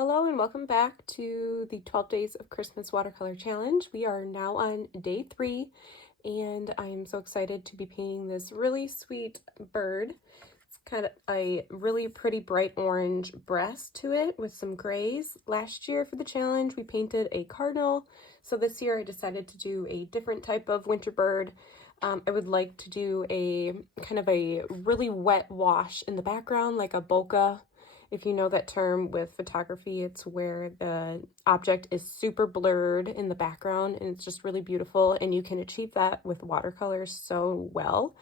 Hello and welcome back to the 12 Days of Christmas Watercolor Challenge. We are now on day 3 and I am so excited to be painting this really sweet bird. It's kind of a really pretty bright orange breast to it with some grays. Last year for the challenge we painted a cardinal, so this year I decided to do a different type of winter bird. I would like to do a kind of a really wet wash in the background, like a bokeh. If you know that term with photography, it's where the object is super blurred in the background and it's just really beautiful, and you can achieve that with watercolors so well.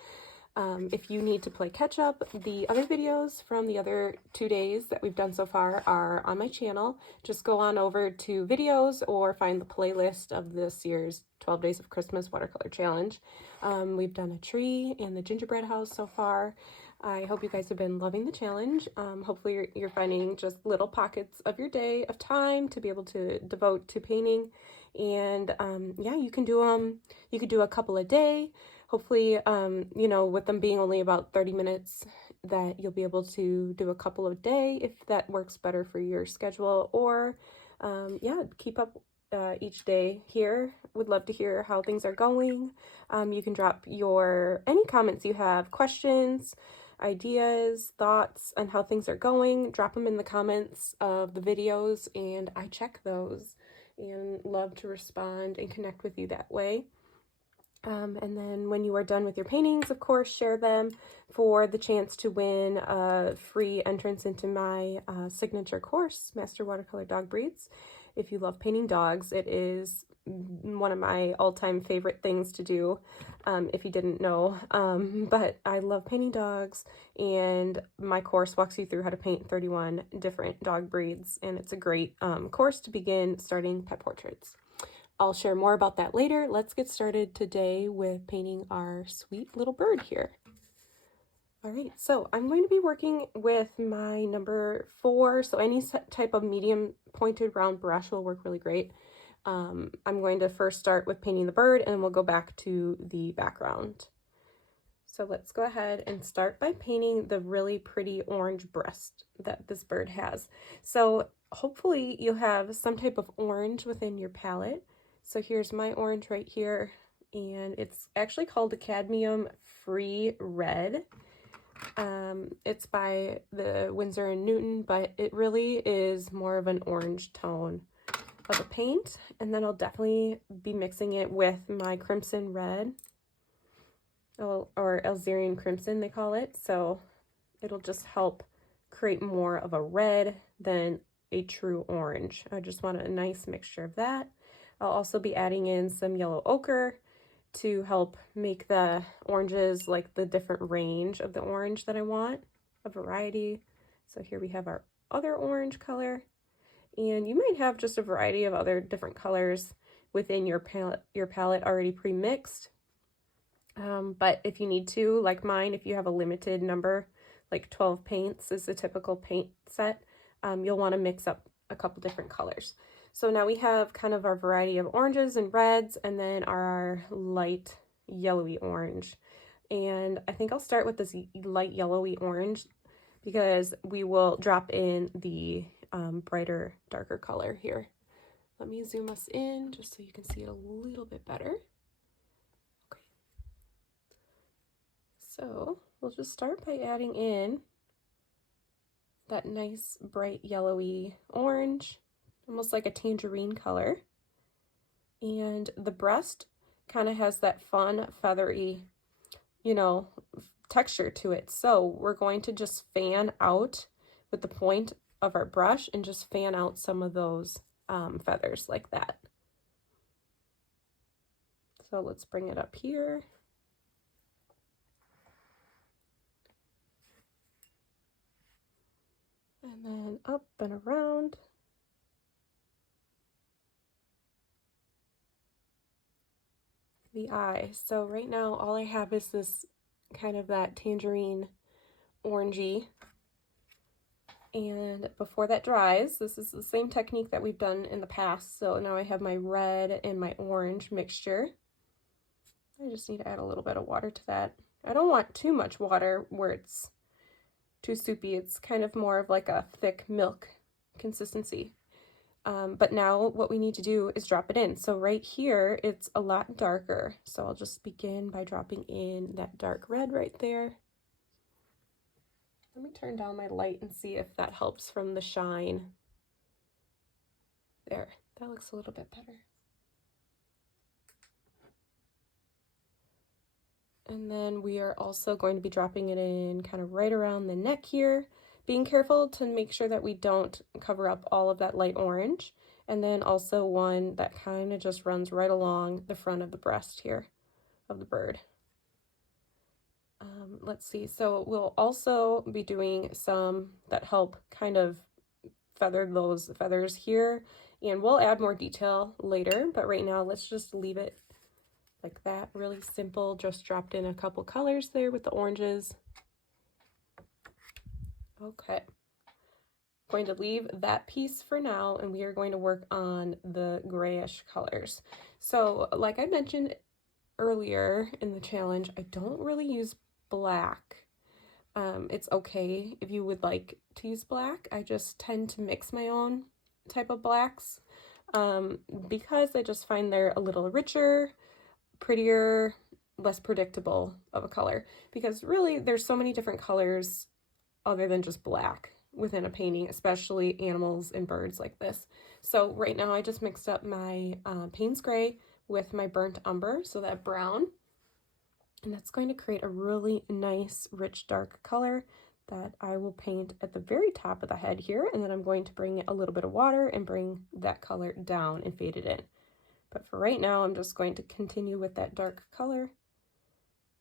If you need to play catch up, the other videos from the other 2 days that we've done so far are on my channel. Just go on over to videos or find the playlist of this year's 12 Days of Christmas Watercolor Challenge. We've done a tree and the gingerbread house so far. I hope you guys have been loving the challenge. Hopefully you're finding just little pockets of your day of time to be able to devote to painting. And yeah, you can do you could do a couple a day. Hopefully, you know, with them being only about 30 minutes, that you'll be able to do a couple a day if that works better for your schedule. Or yeah, keep up each day here. Would love to hear how things are going. You can drop any comments you have, questions, ideas, thoughts on how things are going. Drop them in the comments of the videos and I check those and love to respond and connect with you that way. And then when you are done with your paintings, of course, share them for the chance to win a free entrance into my signature course, Master Watercolor Dog Breeds. If you love painting dogs, it is one of my all-time favorite things to do, if you didn't know. But I love painting dogs, and my course walks you through how to paint 31 different dog breeds, and it's a great course to begin starting pet portraits. I'll share more about that later. Let's get started today with painting our sweet little bird here. All right, so I'm going to be working with my number 4, so any type of medium pointed round brush will work really great. I'm going to first start with painting the bird and we'll go back to the background. So let's go ahead and start by painting the really pretty orange breast that this bird has. So hopefully you'll have some type of orange within your palette. So here's my orange right here, and it's actually called a cadmium free red. It's by the Winsor & Newton, but it really is more of an orange tone of a paint. And then I'll definitely be mixing it with my crimson red, or Algerian crimson they call it. So it'll just help create more of a red than a true orange. I just want a nice mixture of that. I'll also be adding in some yellow ochre to help make the oranges like the different range of the orange that I want, a variety. So here we have our other orange color, and you might have just a variety of other different colors within your palette already pre-mixed. But if you need to, like mine, if you have a limited number, like 12 paints is the typical paint set, you'll want to mix up a couple different colors. So now we have kind of our variety of oranges and reds, and then our light yellowy orange. And I think I'll start with this light yellowy orange because we will drop in the brighter, darker color here. Let me zoom us in just so you can see it a little bit better. Okay. So we'll just start by adding in that nice bright yellowy orange, almost like a tangerine color. And the breast kind of has that fun, feathery, you know, texture to it. So we're going to just fan out with the point of our brush and just fan out some of those feathers like that. So let's bring it up here. And then up and around. The eye. So right now all I have is this kind of that tangerine orangey, and before that dries, this is the same technique that we've done in the past. So now I have my red and my orange mixture. I just need to add a little bit of water to that. I don't want too much water where it's too soupy. It's kind of more of like a thick milk consistency. But now what we need to do is drop it in. So right here, it's a lot darker. So I'll just begin by dropping in that dark red right there. Let me turn down my light and see if that helps from the shine. There, that looks a little bit better. And then we are also going to be dropping it in kind of right around the neck here, being careful to make sure that we don't cover up all of that light orange. And then also one that kind of just runs right along the front of the breast here of the bird. Let's see, so we'll also be doing some that help kind of feather those feathers here, and we'll add more detail later, but right now let's just leave it like that, really simple. Just dropped in a couple colors there with the oranges. Okay, going to leave that piece for now, and we are going to work on the grayish colors. So like I mentioned earlier in the challenge, I don't really use black. It's okay if you would like to use black. I just tend to mix my own type of blacks because I just find they're a little richer, prettier, less predictable of a color, because really there's so many different colors other than just black within a painting, especially animals and birds like this. So right now I just mixed up my Payne's Gray with my burnt umber, so that brown, and that's going to create a really nice rich dark color that I will paint at the very top of the head here, and then I'm going to bring a little bit of water and bring that color down and fade it in. But for right now, I'm just going to continue with that dark color.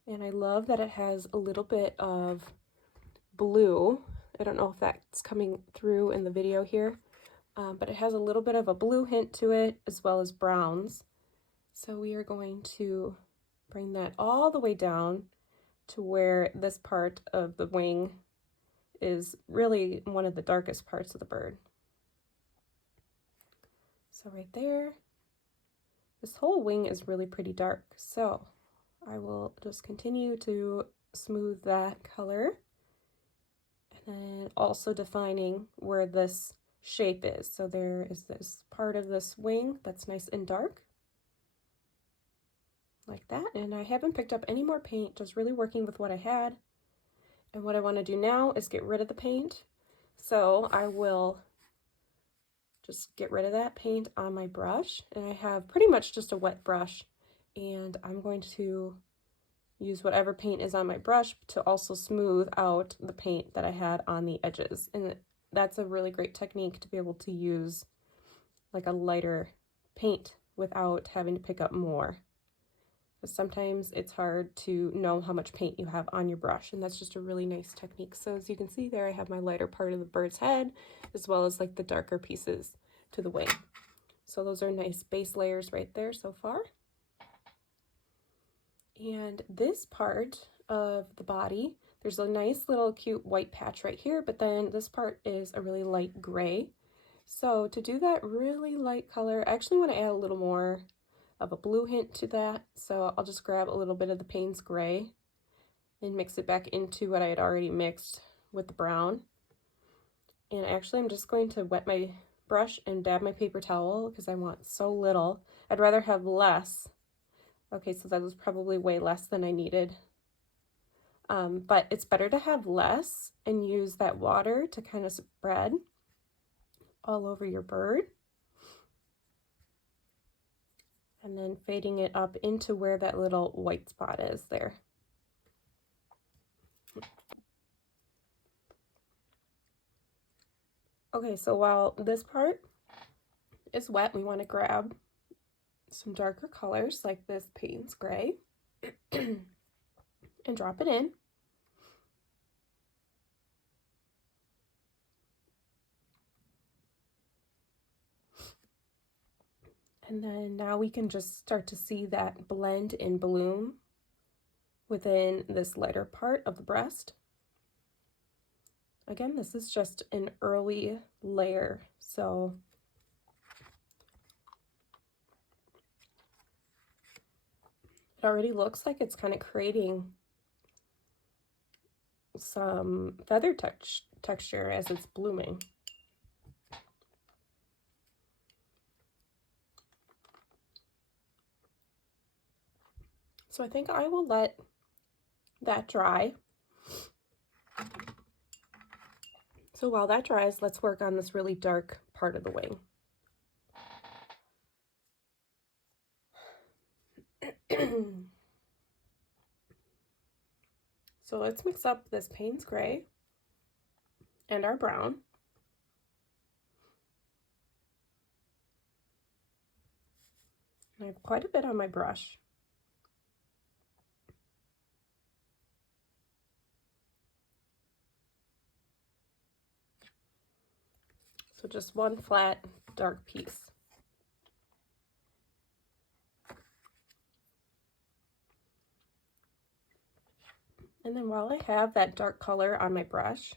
And I love that it has a little bit of blue. I don't know if that's coming through in the video here, but it has a little bit of a blue hint to it, as well as browns. So we are going to bring that all the way down to where this part of the wing is really one of the darkest parts of the bird. So right there. This whole wing is really pretty dark, so I will just continue to smooth that color, and then also defining where this shape is. So there is this part of this wing that's nice and dark, like that, and I haven't picked up any more paint, just really working with what I had. And what I want to do now is get rid of the paint, so I will just get rid of that paint on my brush, and I have pretty much just a wet brush, and I'm going to use whatever paint is on my brush to also smooth out the paint that I had on the edges. And that's a really great technique to be able to use like a lighter paint without having to pick up more, because sometimes it's hard to know how much paint you have on your brush, and that's just a really nice technique. So as you can see there, I have my lighter part of the bird's head as well as like the darker pieces to the wing. So those are nice base layers right there so far. And this part of the body, there's a nice little cute white patch right here, but then this part is a really light gray. So to do that really light color, I actually want to add a little more of a blue hint to that. So I'll just grab a little bit of the Payne's Gray and mix it back into what I had already mixed with the brown. And actually I'm just going to wet my brush and dab my paper towel because I want so little. I'd rather have less. Okay, so that was probably way less than I needed. But it's better to have less and use that water to kind of spread all over your bird. And then fading it up into where that little white spot is there. Okay, so while this part is wet, we want to grab some darker colors like this Payne's Gray and drop it in. And then now we can just start to see that blend and bloom within this lighter part of the breast. Again, this is just an early layer, so it already looks like it's kind of creating some feather texture as it's blooming. So I think I will let that dry. So while that dries, let's work on this really dark part of the wing. So let's mix up this Payne's Gray and our brown. I have quite a bit on my brush. So just one flat dark piece. And then while I have that dark color on my brush,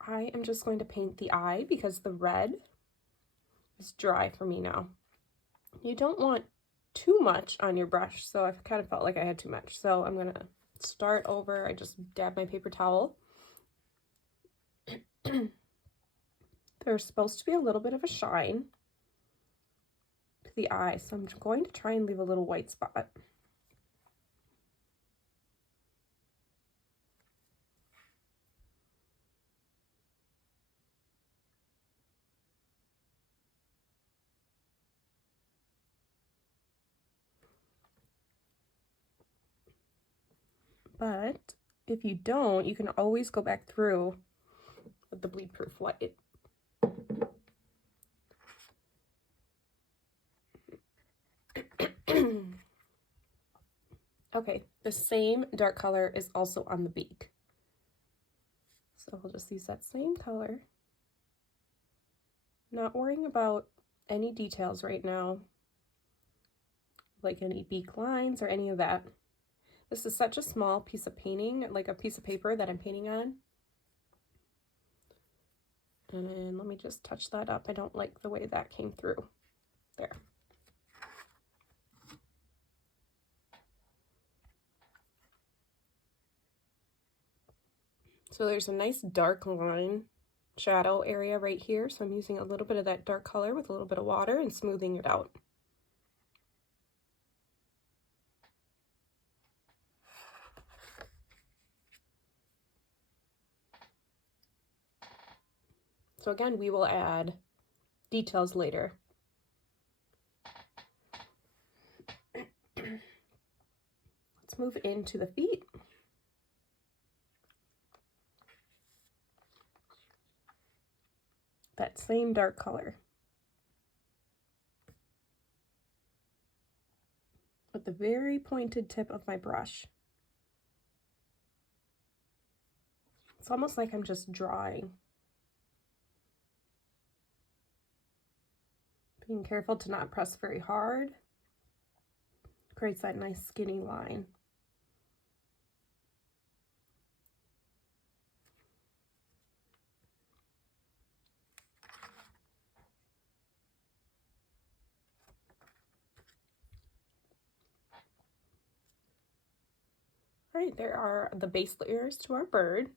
I am just going to paint the eye because the red is dry for me now. You don't want too much on your brush, so I kind of felt like I had too much. So I'm gonna start over. I just dab my paper towel. There's supposed to be a little bit of a shine to the eye, so I'm going to try and leave a little white spot. But if you don't, you can always go back through with the bleed proof white. Okay, the same dark color is also on the beak. So we'll just use that same color. Not worrying about any details right now, like any beak lines or any of that. This is such a small piece of painting, like a piece of paper that I'm painting on. And let me just touch that up. I don't like the way that came through. There. So there's a nice dark line shadow area right here. So I'm using a little bit of that dark color with a little bit of water and smoothing it out. So again, we will add details later. Let's move into the feet. That same dark color. With the very pointed tip of my brush. It's almost like I'm just drawing. Being careful to not press very hard. Creates that nice skinny line. All right, there are the base layers to our bird.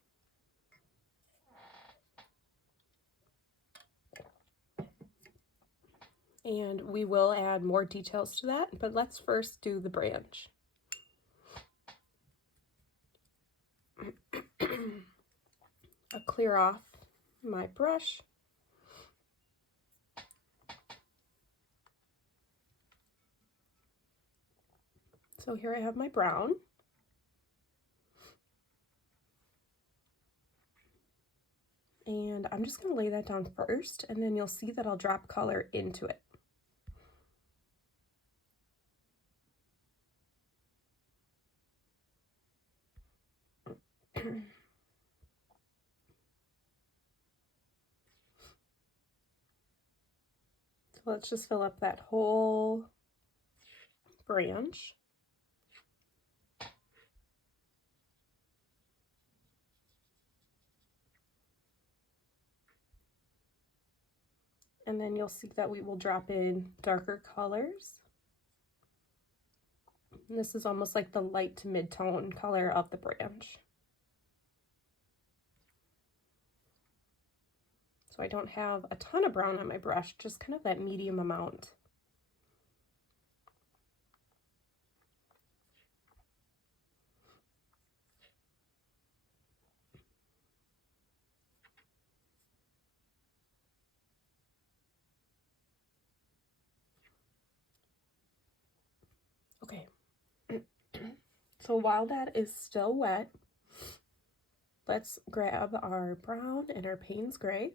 And we will add more details to that, but let's first do the branch. I'll clear off my brush. So here I have my brown. And I'm just going to lay that down first, and then you'll see that I'll drop color into it. So let's just fill up that whole branch. And then you'll see that we will drop in darker colors. And this is almost like the light to mid-tone color of the branch. So I don't have a ton of brown on my brush, just kind of that medium amount. So while that is still wet, let's grab our brown and our Payne's Gray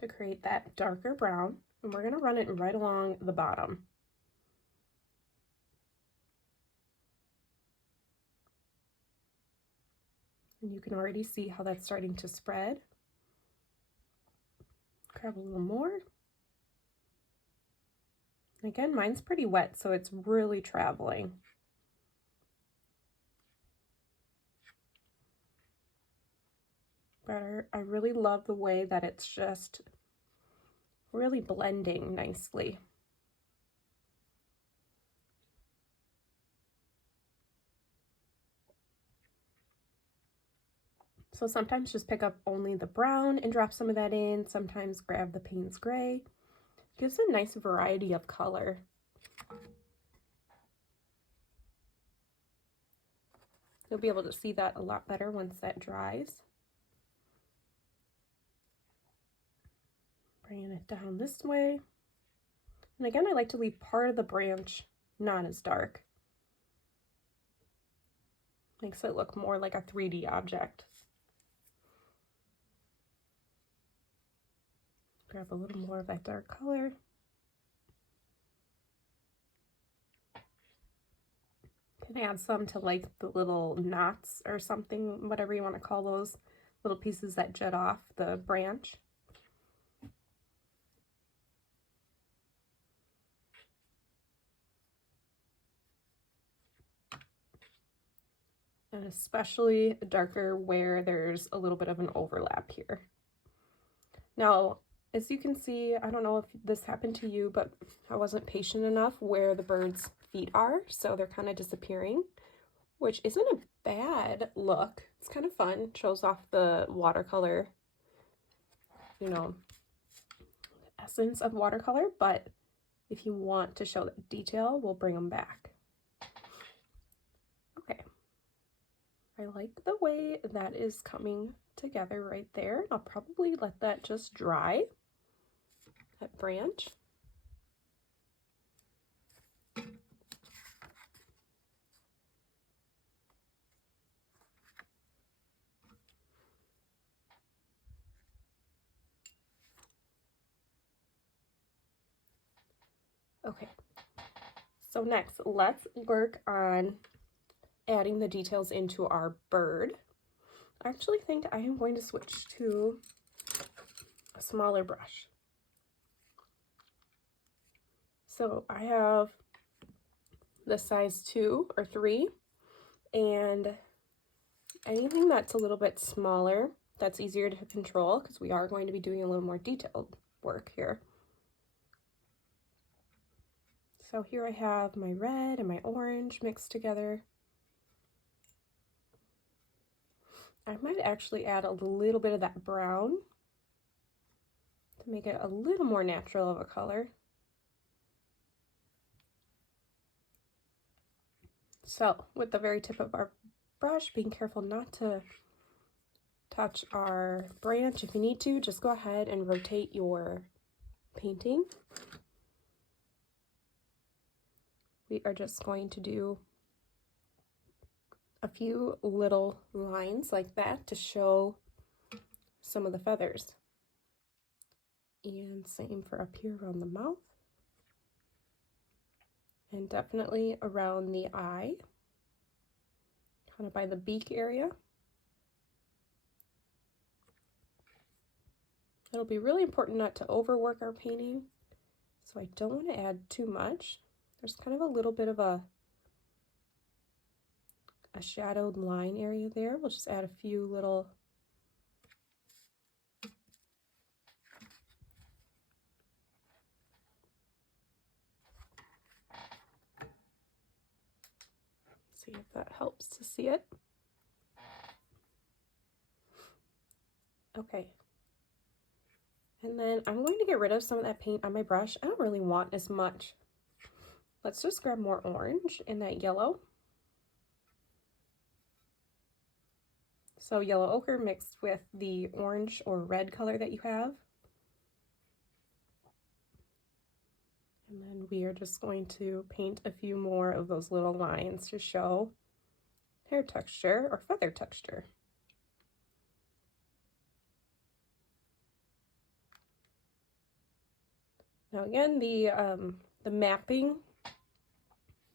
to create that darker brown, and we're going to run it right along the bottom. And you can already see how that's starting to spread. Grab a little more. Again, mine's pretty wet, so it's really traveling. But I really love the way that it's just really blending nicely. So sometimes just pick up only the brown and drop some of that in. Sometimes grab the Payne's Gray. Gives a nice variety of color. You'll be able to see that a lot better once that dries. Bringing it down this way. And again, I like to leave part of the branch not as dark. Makes it look more like a 3D object. Grab a little more of that dark color. Can add some to like the little knots or something, whatever you want to call those little pieces that jut off the branch. And especially darker where there's a little bit of an overlap here. Now, as you can see, I don't know if this happened to you, but I wasn't patient enough where the bird's feet are, so they're kind of disappearing, which isn't a bad look. It's kind of fun. Shows off the watercolor, you know, essence of watercolor, but if you want to show that detail, we'll bring them back. Okay. I like the way that is coming together right there. I'll probably let that just dry, that branch. Okay, so next let's work on adding the details into our bird. I actually think I am going to switch to a smaller brush. So I have the size 2 or 3, and anything that's a little bit smaller, that's easier to control because we are going to be doing a little more detailed work here. So here I have my red and my orange mixed together. I might actually add a little bit of that brown to make it a little more natural of a color. So with the very tip of our brush, being careful not to touch our branch. If you need to, just go ahead and rotate your painting. We are just going to do a few little lines like that to show some of the feathers. And same for up here around the mouth. And definitely around the eye, kind of by the beak area. It'll be really important not to overwork our painting, so I don't want to add too much. There's kind of a little bit of a shadowed line area there. We'll just add a few little see if that helps to see it. Okay. And then I'm going to get rid of some of that paint on my brush. I don't really want as much. Let's just grab more orange in that yellow. So yellow ochre mixed with the orange or red color that you have. And And then we are just going to paint a few more of those little lines to show hair texture or feather texture. Now again, the mapping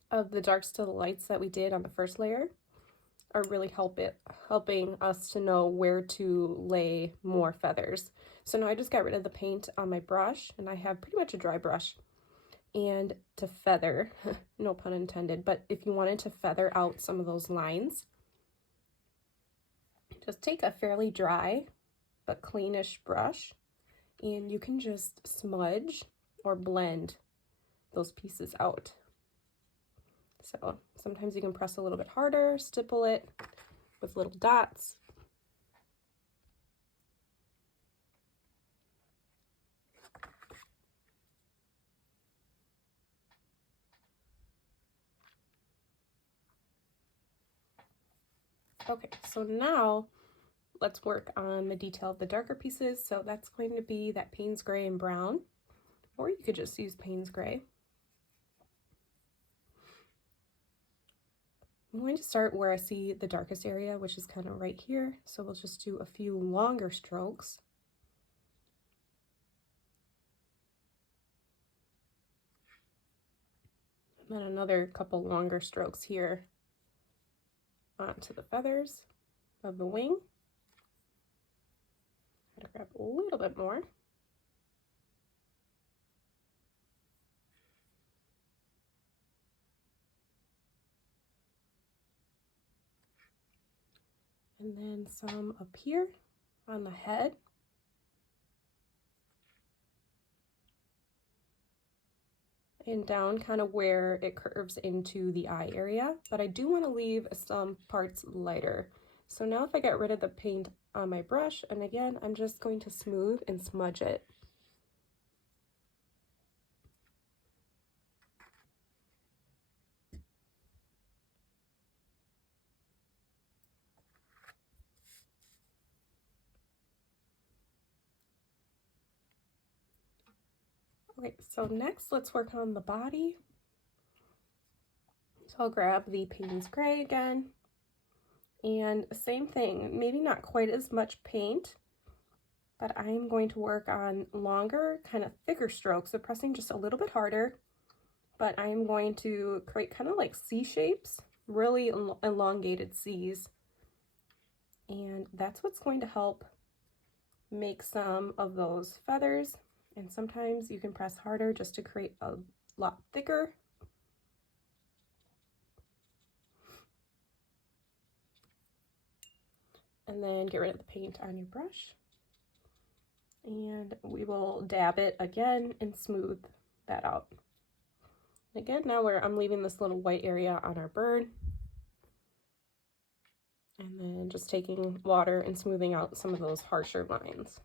of the darks to the lights that we did on the first layer are really helping us to know where to lay more feathers. So now I just got rid of the paint on my brush, and I have pretty much a dry brush. And to feather, no pun intended, but if you wanted to feather out some of those lines, just take a fairly dry but cleanish brush, and you can just smudge or blend those pieces out. So sometimes you can press a little bit harder, stipple it with little dots. Okay, so now let's work on the detail of the darker pieces. So that's going to be that Payne's Gray and Brown, or you could just use Payne's Gray. I'm going to start where I see the darkest area, which is kind of right here. So we'll just do a few longer strokes. And then another couple longer strokes here onto the feathers of the wing. I'm going to grab a little bit more. And then some up here on the head. And down kind of where it curves into the eye area, but I do want to leave some parts lighter. So now if I get rid of the paint on my brush, and again, I'm just going to smooth and smudge it. Okay, so next let's work on the body. So I'll grab the Payne's Gray again, and same thing, maybe not quite as much paint, but I'm going to work on longer, kind of thicker strokes, so pressing just a little bit harder, but I'm going to create kind of like C shapes, really elongated C's, and that's what's going to help make some of those feathers. And sometimes you can press harder just to create a lot thicker. And then get rid of the paint on your brush. And we will dab it again and smooth that out. Again, now I'm leaving this little white area on our bird. And then just taking water and smoothing out some of those harsher lines.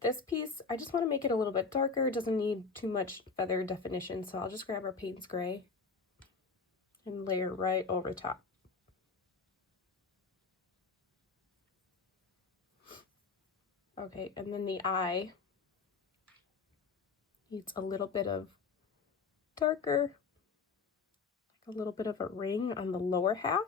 This piece, I just want to make it a little bit darker. It doesn't need too much feather definition, so I'll just grab our Payne's Gray and layer right over top. Okay, and then the eye needs a little bit of darker, like a little bit of a ring on the lower half.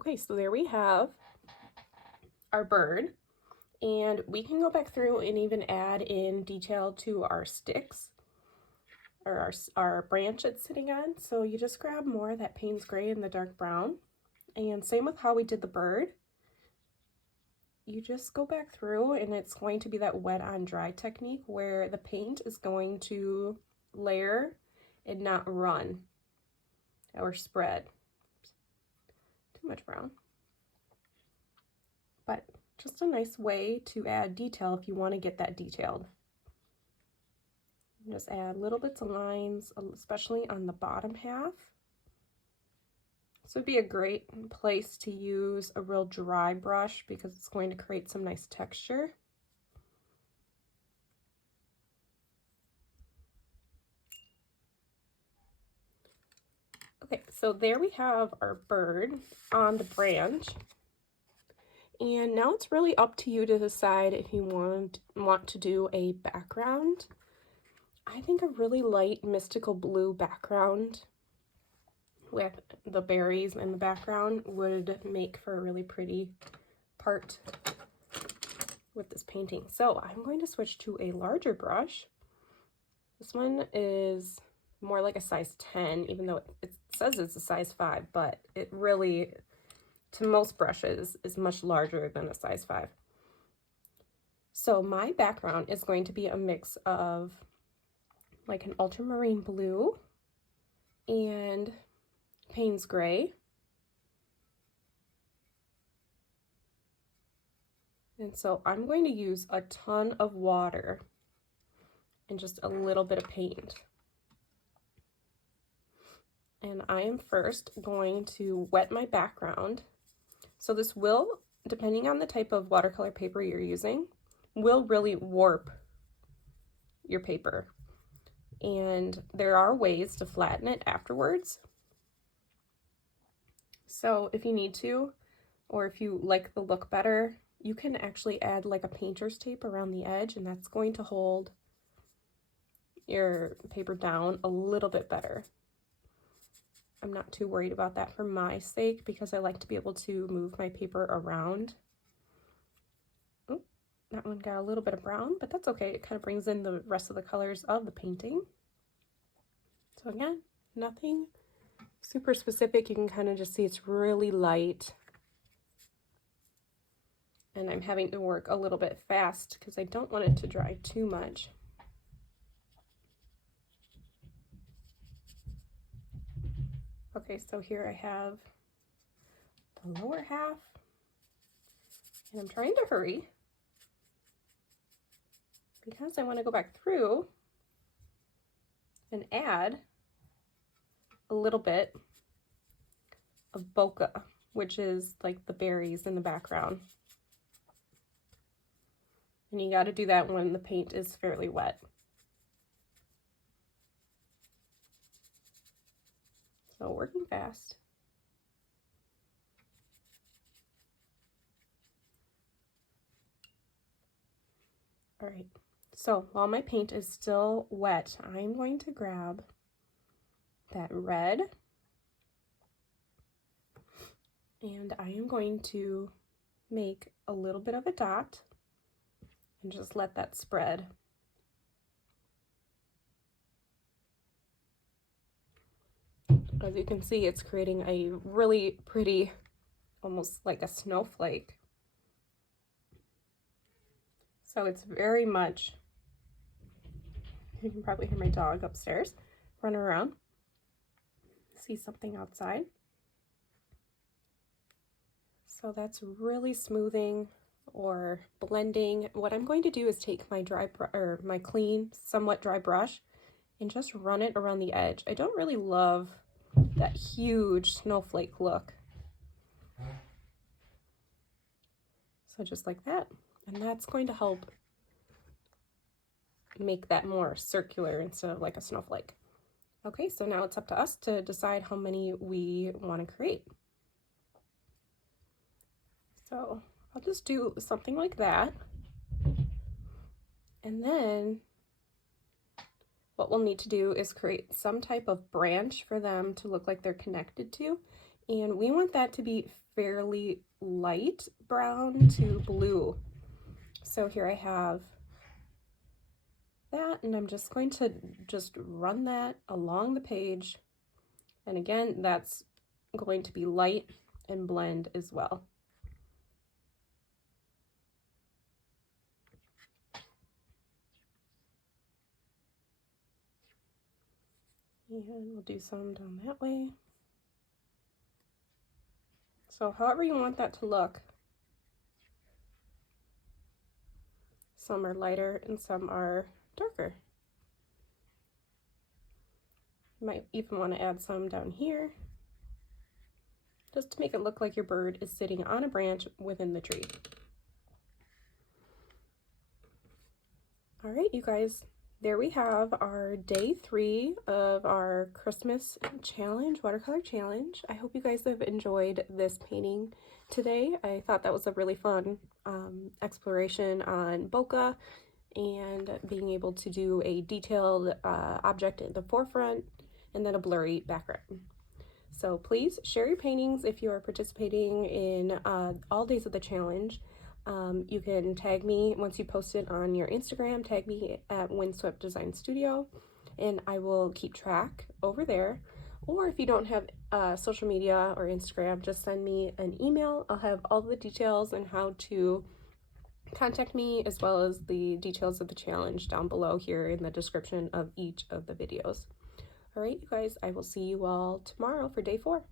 Okay, so there we have our bird, and we can go back through and even add in detail to our sticks or our branch it's sitting on. So you just grab more of that Payne's Gray and the dark brown, and same with how we did the bird. You just go back through, and it's going to be that wet on dry technique where the paint is going to layer and not run or spread. Too much brown. But just a nice way to add detail if you want to get that detailed. Just add little bits of lines, especially on the bottom half. This would be a great place to use a real dry brush because it's going to create some nice texture. Okay, so there we have our bird on the branch. And now it's really up to you to decide if you want to do a background. I think a really light mystical blue background with the berries in the background would make for a really pretty part with this painting. So I'm going to switch to a larger brush. This one is more like a size 10, even though it says it's a size 5, but it really, to most brushes, is much larger than a size 5. So my background is going to be a mix of like an ultramarine blue and Payne's gray. And so I'm going to use a ton of water and just a little bit of paint. And I am first going to wet my background. So this will, depending on the type of watercolor paper you're using, will really warp your paper. And there are ways to flatten it afterwards. So if you need to, or if you like the look better, you can actually add like a painter's tape around the edge, and that's going to hold your paper down a little bit better. I'm not too worried about that for my sake because I like to be able to move my paper around. Oh, that one got a little bit of brown, but that's okay. It kind of brings in the rest of the colors of the painting. So again, nothing super specific. You can kind of just see it's really light. And I'm having to work a little bit fast because I don't want it to dry too much. Okay, so here I have the lower half, and I'm trying to hurry because I want to go back through and add a little bit of bokeh, which is like the berries in the background. And you got to do that when the paint is fairly wet. So working fast. All right, so while my paint is still wet, I'm going to grab that red and I am going to make a little bit of a dot and just let that spread. As you can see, it's creating a really pretty, almost like a snowflake. So it's very much, you can probably hear my dog upstairs running around. See something outside. So that's really smoothing or blending. What I'm going to do is take my my clean, somewhat dry brush and just run it around the edge. I don't really love that huge snowflake look. So just like that. And that's going to help make that more circular instead of like a snowflake. Okay, so now it's up to us to decide how many we want to create. So I'll just do something like that. And then what we'll need to do is create some type of branch for them to look like they're connected to. And we want that to be fairly light brown to blue. So here I have that, and I'm just going to run that along the page. And again, that's going to be light and blend as well. And we'll do some down that way. So however you want that to look. Some are lighter and some are darker. You might even want to add some down here, just to make it look like your bird is sitting on a branch within the tree. All right, you guys, there we have our day 3 of our Christmas challenge, watercolor challenge. I hope you guys have enjoyed this painting today. I thought that was a really fun exploration on bokeh and being able to do a detailed object in the forefront and then a blurry background. So please share your paintings if you are participating in all days of the challenge. You can tag me once you post it on your Instagram, tag me at Windswept Design Studio, and I will keep track over there. Or if you don't have social media or Instagram, just send me an email. I'll have all the details on how to contact me, as well as the details of the challenge down below here in the description of each of the videos. All right, you guys, I will see you all tomorrow for day 4.